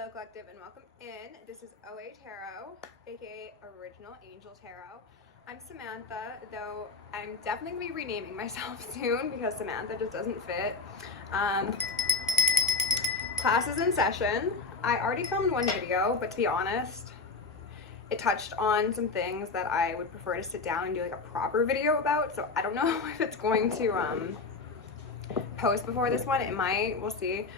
Hello Collective and welcome in. This is OAtarot, aka Original Angel Tarot. I'm Samantha, though I'm definitely going to be renaming myself soon because Samantha just doesn't fit. Class is in session. I already filmed one video, but to be honest, it touched on some things that I would prefer to sit down and do like a proper video about, so I don't know if it's going to post before this one. It might, we'll see.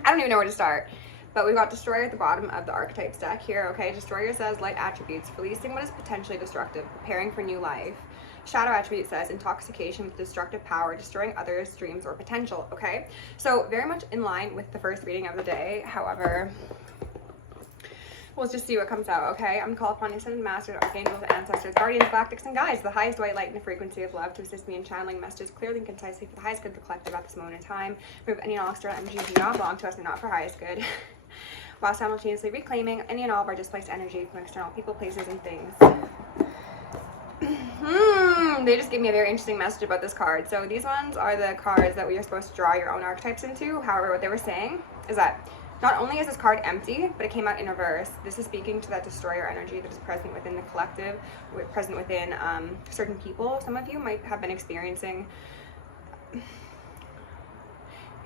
I don't even know where to start, but we've got Destroyer at the bottom of the Archetypes deck here, okay? Destroyer says light attributes, releasing what is potentially destructive, preparing for new life. Shadow attribute says intoxication with destructive power, destroying others' dreams or potential, okay? So very much in line with the first reading of the day. However, we'll just see what comes out, okay? I'm gonna call upon your sons, masters, archangels, ancestors, guardians, galactics, and guides, the highest white light and the frequency of love, to assist me in channeling messages clearly and concisely for the highest good of the collective at this moment in time. Remove any and all external energies do not belong to us and not for highest good, while simultaneously reclaiming any and all of our displaced energy from external people, places, and things. They just gave me a very interesting message about this card. So these ones are the cards that we are supposed to draw your own archetypes into. However, what they were saying is that not only is this card empty, but it came out in reverse. This is speaking to that destroyer energy that is present within the collective, present within certain people. Some of you might have been experiencing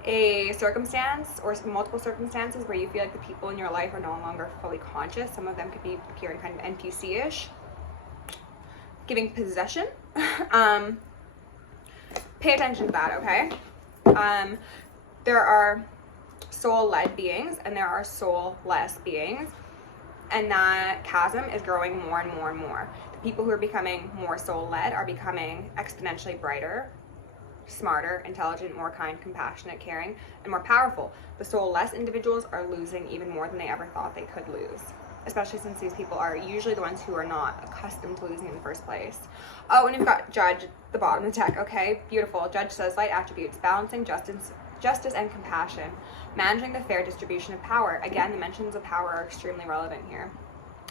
a circumstance or multiple circumstances where you feel like the people in your life are no longer fully conscious. Some of them could be appearing kind of NPC-ish, giving possession. Pay attention to that, okay? There are soul-led beings and there are soulless beings, and that chasm is growing more and more and more. The people who are becoming more soul-led are becoming exponentially brighter, smarter, intelligent, more kind, compassionate, caring, and more powerful. The soulless individuals are losing even more than they ever thought they could lose, especially since these people are usually the ones who are not accustomed to losing in the first place. Oh, and we've got Judge at the bottom of the deck, okay? Beautiful. Judge says light attributes, balancing justice and compassion, managing the fair distribution of power. Again, the mentions of power are extremely relevant here.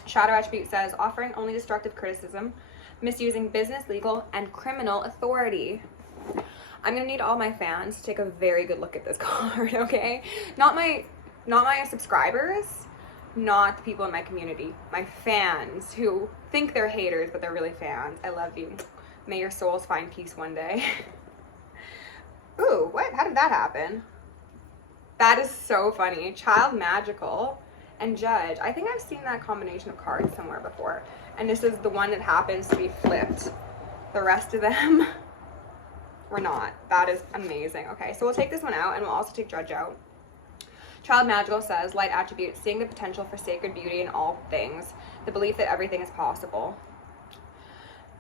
Shadow attribute says offering only destructive criticism, misusing business, legal, and criminal authority. I'm gonna need all my fans to take a very good look at this card, okay? Not my subscribers, not the people in my community, my fans who think they're haters, but they're really fans. I love you. May your souls find peace one day. Ooh, what? How did that happen? That is so funny. Child Magical and Judge. I think I've seen that combination of cards somewhere before. And this is the one that happens to be flipped. The rest of them were not. That is amazing. Okay, so we'll take this one out and we'll also take Judge out. Child Magical says, light attributes, seeing the potential for sacred beauty in all things, the belief that everything is possible.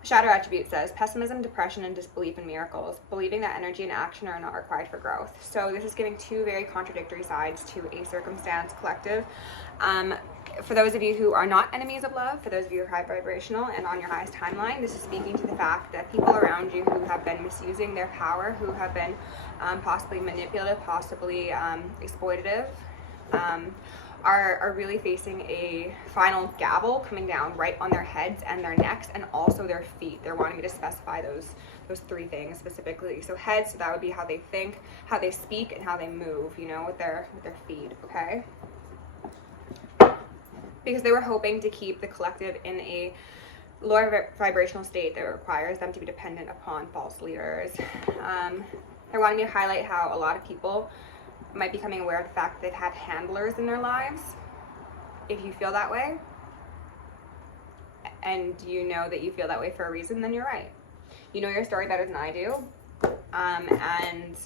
Shadow attribute says pessimism, depression, and disbelief in miracles, believing that energy and action are not required for growth. So this is giving two very contradictory sides to a circumstance collective. For those of you who are not enemies of love, for those of you who are high vibrational and on your highest timeline, this is speaking to the fact that people around you who have been misusing their power, who have been possibly manipulative, possibly exploitative, are really facing a final gavel coming down right on their heads and their necks and also their feet. They're wanting me to specify those three things specifically. So heads, so that would be how they think, how they speak, and how they move, you know, with their feet, okay? Because they were hoping to keep the collective in a lower vibrational state that requires them to be dependent upon false leaders. They're wanting me to highlight how a lot of people might be becoming aware of the fact that they've had handlers in their lives. If you feel that way, and you know that you feel that way for a reason, then you're right. You know your story better than I do. And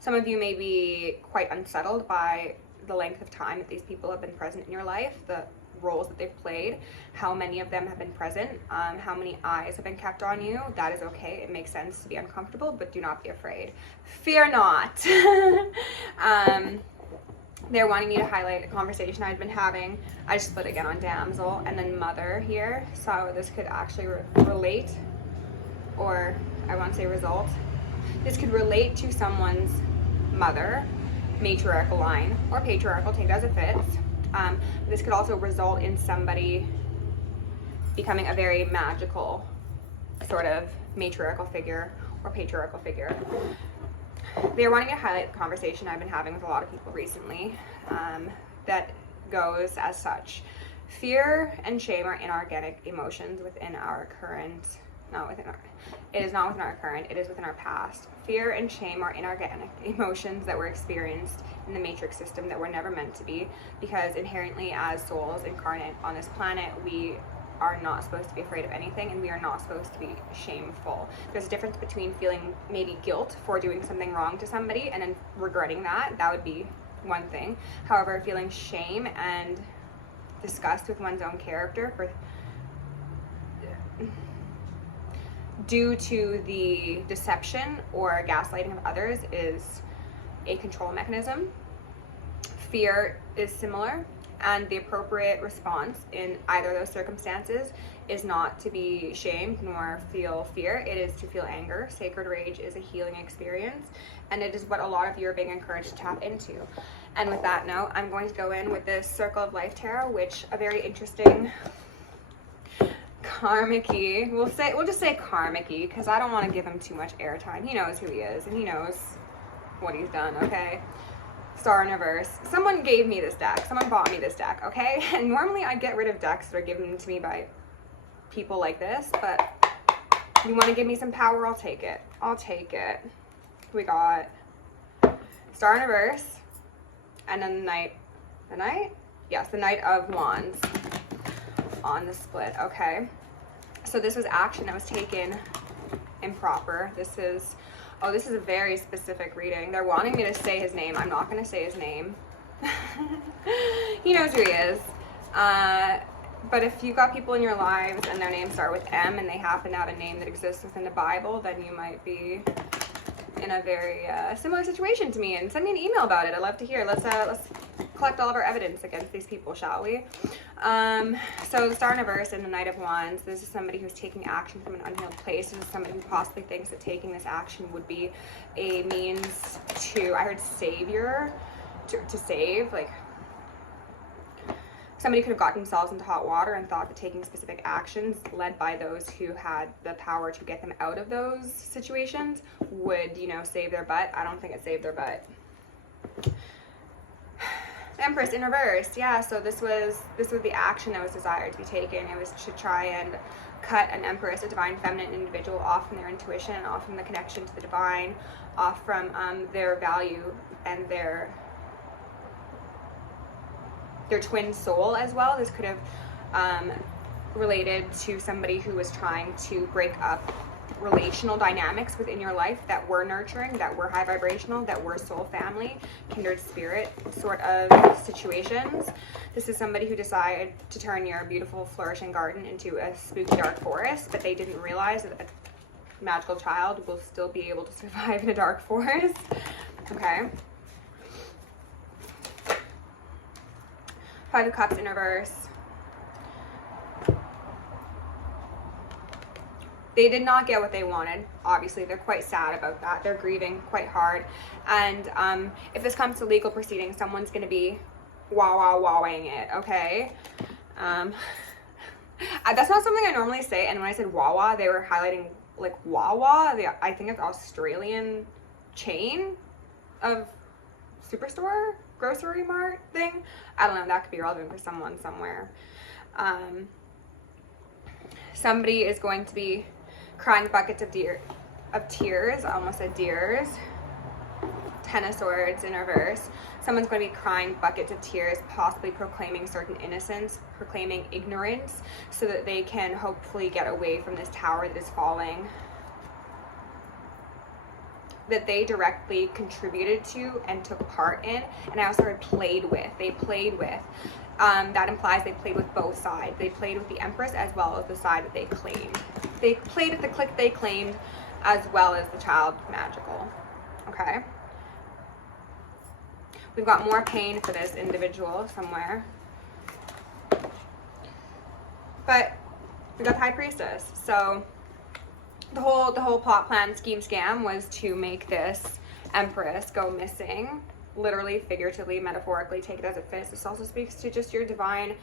some of you may be quite unsettled by the length of time that these people have been present in your life, the roles that they've played, how many of them have been present, how many eyes have been kept on you. That is okay. It makes sense to be uncomfortable, but do not be afraid. Fear not. They're wanting me to highlight a conversation I've been having. I just split again on damsel and then mother here. So this could actually relate, or I want to say result. This could relate to someone's mother, matriarchal line, or patriarchal, take it as it fits. This could also result in somebody becoming a very magical sort of matriarchal figure or patriarchal figure. they're wanting to highlight the conversation I've been having with a lot of people recently, that goes as such. Fear and shame are inorganic emotions within our current, it is not within our current, it is within our past. Fear and shame are inorganic emotions that were experienced in the matrix system that were never meant to be, because inherently as souls incarnate on this planet, we are not supposed to be afraid of anything, and we are not supposed to be shameful. There's a difference between feeling maybe guilt for doing something wrong to somebody and then regretting that would be one thing. However, feeling shame and disgust with one's own character for due to the deception or gaslighting of others is a control mechanism. Fear is similar, and the appropriate response in either of those circumstances is not to be shamed nor feel fear. It is to feel anger. Sacred rage is a healing experience, and it is what a lot of you are being encouraged to tap into. And with that note, I'm going to go in with this Circle of Life Tarot, which a very interesting karmic-y, we'll just say karmic-y, because I don't want to give him too much airtime. He knows who he is, and he knows what he's done, okay? Star in reverse. Someone gave me this deck. Someone bought me this deck, okay? And normally I get rid of decks that are given to me by people like this, but you want to give me some power, I'll take it. I'll take it. We got Star in reverse, and then the Knight, yes, the Knight of Wands on the split, okay? So this was action that was taken improper. This is a very specific reading. They're wanting me to say his name. I'm not going to say his name. He knows who he is. But if you've got people in your lives and their names start with M and they happen to have a name that exists within the Bible, then you might be in a very similar situation to me, and send me an email about it. I'd love to hear. Let's collect all of our evidence against these people, shall we? So the Star in reverse and the Knight of Wands, this is somebody who's taking action from an unhealed place. This is somebody who possibly thinks that taking this action would be a means to, I heard savior, to save, like somebody could have gotten themselves into hot water and thought that taking specific actions led by those who had the power to get them out of those situations would, save their butt. I don't think it saved their butt. Empress in reverse. Yeah, so this was the action that was desired to be taken. It was to try and cut an empress, a divine feminine individual, off from their intuition, off from the connection to the divine, off from their value and their twin soul as well. This could have related to somebody who was trying to break up relational dynamics within your life that were nurturing, that were high vibrational, that were soul family, kindred spirit sort of situations. This is somebody who decided to turn your beautiful flourishing garden into a spooky dark forest, but they didn't realize that a magical child will still be able to survive in a dark forest. Okay. Five of Cups in reverse. They did not get what they wanted. Obviously, they're quite sad about that. They're grieving quite hard. And if this comes to legal proceedings, someone's going to be wah-wah-wahing it, okay? That's not something I normally say. And when I said wah-wah, they were highlighting, like, Wawa. I think it's Australian chain of superstore, grocery mart thing. I don't know. That could be relevant for someone somewhere. Somebody is going to be crying buckets of tears. I almost said deers. Ten of Swords in reverse. Someone's going to be crying buckets of tears, possibly proclaiming certain innocence, proclaiming ignorance, so that they can hopefully get away from this tower that is falling, that they directly contributed to and took part in, and I also heard played with. They played with. That implies they played with both sides. They played with the Empress as well as the side that they claimed. They played with the clique they claimed as well as the child magical. Okay? We've got more pain for this individual somewhere. But we got the High Priestess. So the whole plot plan scheme scam was to make this Empress go missing. Literally, figuratively, metaphorically, take it as it fits. This also speaks to just your divine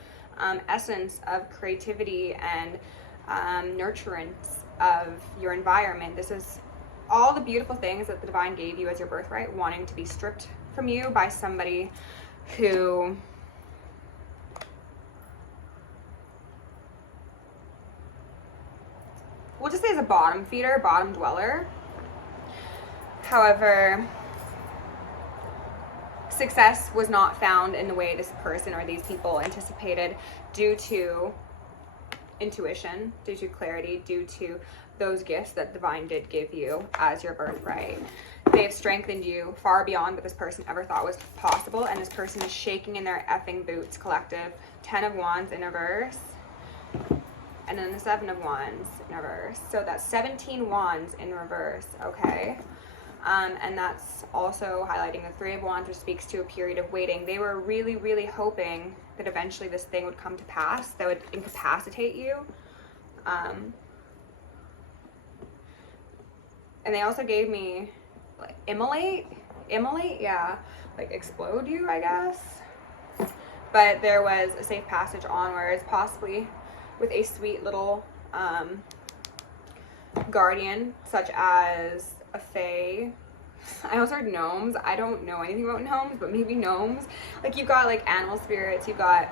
essence of creativity and nurturance of your environment. This is all the beautiful things that the divine gave you as your birthright wanting to be stripped from you by somebody who we'll just say is a bottom feeder, bottom dweller. However, success was not found in the way this person or these people anticipated due to intuition, due to clarity, due to those gifts that divine did give you as your birthright. They've strengthened you far beyond what this person ever thought was possible, and this person is shaking in their effing boots, collective. 10 of Wands in reverse, and then the 7 of Wands in reverse. So that's 17 Wands in reverse, okay? And that's also highlighting the 3 of Wands, which speaks to a period of waiting. They were really, really hoping that eventually this thing would come to pass that would incapacitate you. And they also gave me like immolate, yeah, like explode you, I guess. But there was a safe passage onwards, possibly with a sweet little guardian, such as a fae. I also heard gnomes. I don't know anything about gnomes, but maybe gnomes. Like you've got like animal spirits, you've got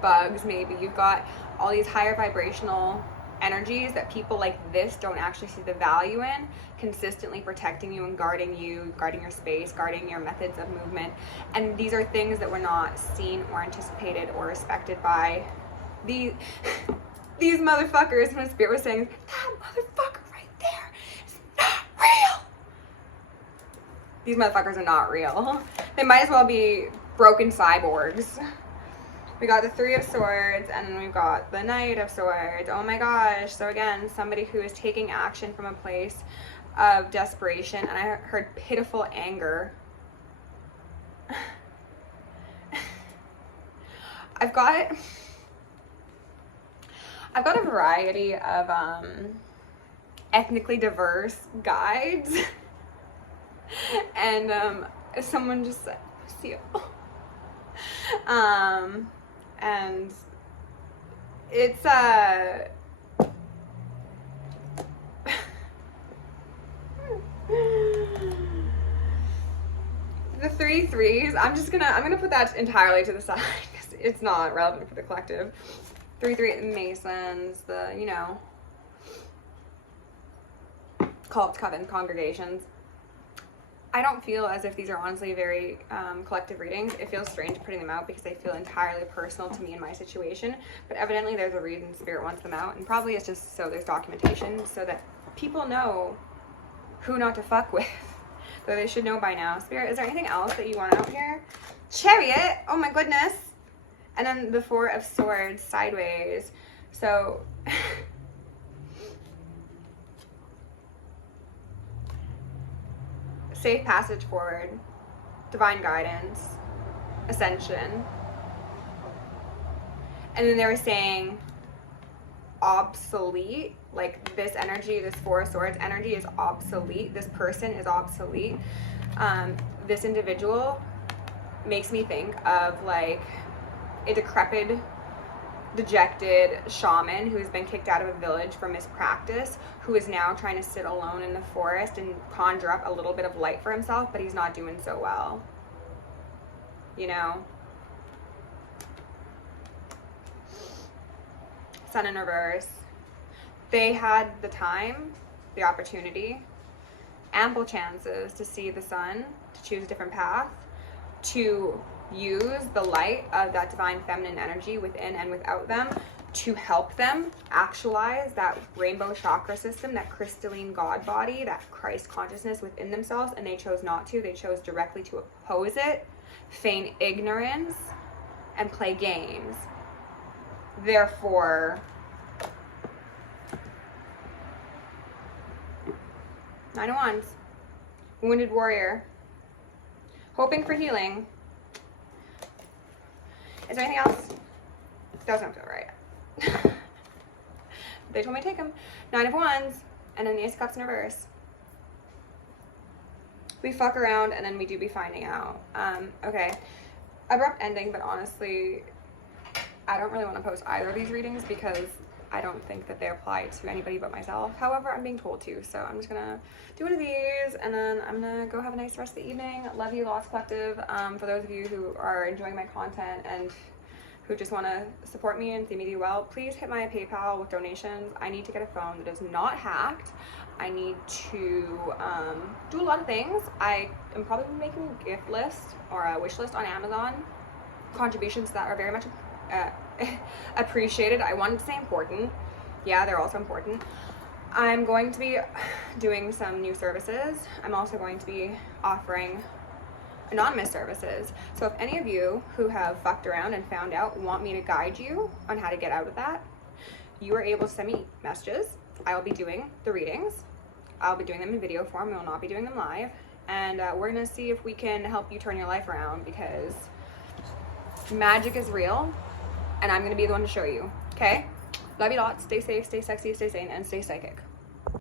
bugs, maybe you've got all these higher vibrational energies that people like this don't actually see the value in, consistently protecting you and guarding your space, guarding your methods of movement. And these are things that were not seen or anticipated or respected by these motherfuckers. When Spirit was saying, that motherfucker right there is not real. These motherfuckers are not real. They might as well be broken cyborgs. We got the 3 of Swords, and then we've got the Knight of Swords. Oh my gosh. So again, somebody who is taking action from a place of desperation, and I heard pitiful anger. I've got a variety of ethnically diverse guides. And someone just said, see and it's the 3 threes. I'm gonna put that entirely to the side because it's not relevant for the collective. 3 Masons, the, you know, cults, covens, congregations. I don't feel as if these are honestly very collective readings. It feels strange putting them out because they feel entirely personal to me and my situation. But evidently there's a reason Spirit wants them out. And probably it's just so there's documentation so that people know who not to fuck with. Though they should know by now. Spirit, is there anything else that you want out here? Chariot! Oh my goodness! And then the 4 of Swords sideways. So... safe passage forward, divine guidance, ascension. And then they were saying obsolete, like this energy, this 4 of Swords energy is obsolete. This person is obsolete. This individual makes me think of like a decrepit, dejected shaman who's been kicked out of a village for mispractice, who is now trying to sit alone in the forest and conjure up a little bit of light for himself, but he's not doing so well. You know? Sun in reverse. They had the time, the opportunity, ample chances to see the sun, to choose a different path, to use the light of that divine feminine energy within and without them to help them actualize that rainbow chakra system, that crystalline God body, that Christ consciousness within themselves, and they chose not to. They chose directly to oppose it, feign ignorance, and play games. Therefore, Nine of Wands, wounded warrior, hoping for healing. Is there anything else? That doesn't feel right. They told me to take them. 9 of Wands, and then the Ace of Cups in reverse. We fuck around, and then we do be finding out. Okay. Abrupt ending, but honestly, I don't really want to post either of these readings because I don't think that they apply to anybody but myself. However, I'm being told to, so I'm just gonna do one of these, and then I'm gonna go have a nice rest of the evening. Love you lots, collective. For those of you who are enjoying my content and who just want to support me and see me do well, please hit my PayPal with donations. I need to get a phone that is not hacked. I need to do a lot of things. I am probably making a gift list or a wish list on Amazon. Contributions that are very much appreciated. I wanted to say important. Yeah, they're also important. I'm going to be doing some new services. I'm also going to be offering anonymous services. So if any of you who have fucked around and found out want me to guide you on how to get out of that, you are able to send me messages. I will be doing the readings. I'll be doing them in video form. We will not be doing them live. And we're gonna see if we can help you turn your life around, because magic is real and I'm gonna be the one to show you. Okay? Love you lots. Stay safe, stay sexy, stay sane, and stay psychic.